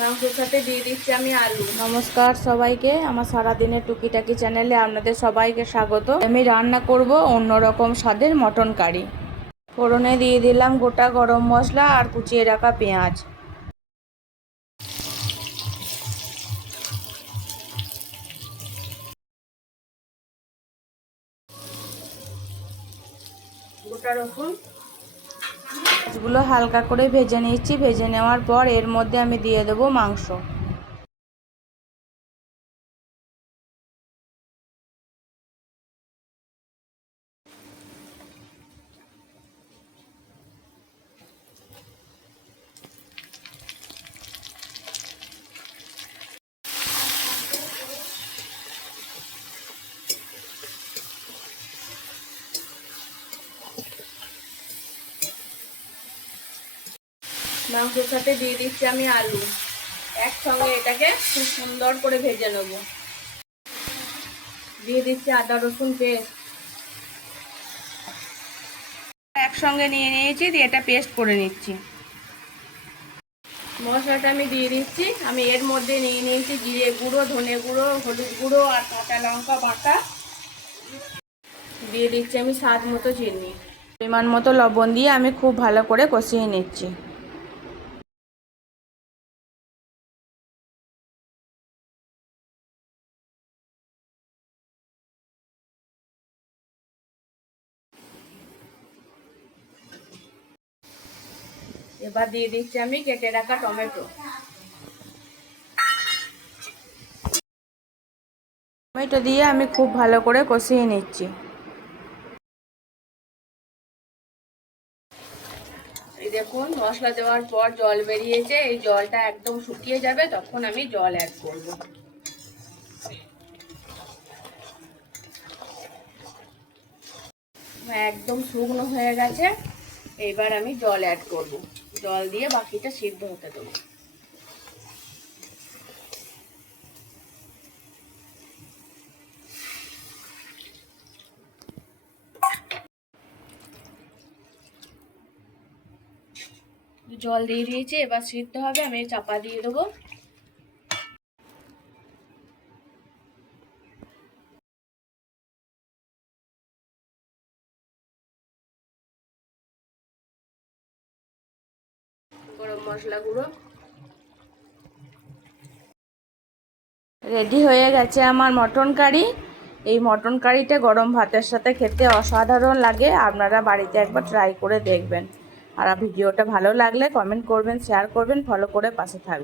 মাংসের সাথে দিয়ে দিচ্ছি আমি আলু। নমস্কার সবাইকে, আমার সারাদিনের টুকিটাকি চ্যানেলে আপনাদের সবাইকে স্বাগত। আমি রান্না করব অন্যরকম স্বাদের মটন কারি। ফোড়নে দিয়ে দিলাম গোটা গরম মশলা আর কুচিয়ে রাখা পেঁয়াজ। গোটা রসুন মাছগুলো হালকা করে ভেজে নিচ্ছি। ভেজে নেওয়ার পর এর মধ্যে আমি দিয়ে দেবো মাংস। মাংসের সাথে দিয়ে দিচ্ছি আমি আলু। একসঙ্গে এটাকে খুব সুন্দর করে ভেজে নেব। দিয়ে দিচ্ছি আদা রসুন পেস্ট। একসঙ্গে নিয়ে নিয়েছি, দিয়ে এটা পেস্ট করে নিচ্ছি। মশলাটা আমি দিয়ে দিচ্ছি। আমি এর মধ্যে নিয়ে নিয়েছি জিরে গুঁড়ো, ধনে গুঁড়ো, হলুদ গুঁড়ো আর কাঁচা লঙ্কা বাটা। দিয়ে দিচ্ছি আমি স্বাদ মতো চিনি। পরিমাণ মতো লবণ দিয়ে আমি খুব ভালো করে কষিয়ে নিচ্ছি। এবার দিয়ে দিচ্ছি আমি কেটে রাখা টমেটো। টমেটো দিয়ে আমি খুব ভালো করে কষিয়ে নিচ্ছি। এই দেখুন মশলা দেওয়ার পর জল বেরিয়েছে। এই জলটা একদম শুকিয়ে যাবে, তখন আমি জল অ্যাড করব। একদম শুকনো হয়ে গেছে। এইবার আমি জল অ্যাড করব। জল দিয়ে বাকিটা সিদ্ধ হতে দেবো। জল দিয়ে দিয়েছি, এবার সিদ্ধ হবে। আমি চাপা দিয়ে দেবো। গরম মশলা গুঁড়ো। রেডি হয়ে গেছে আমার মটন কারি। এই মটন কারিটা গরম ভাতের সাথে খেতে অসাধারণ লাগে। আপনারা বাড়িতে একবার ট্রাই করে দেখবেন। আর ভিডিওটা ভালো লাগলে কমেন্ট করবেন, শেয়ার করবেন, ফলো করে পাশে থাকবেন।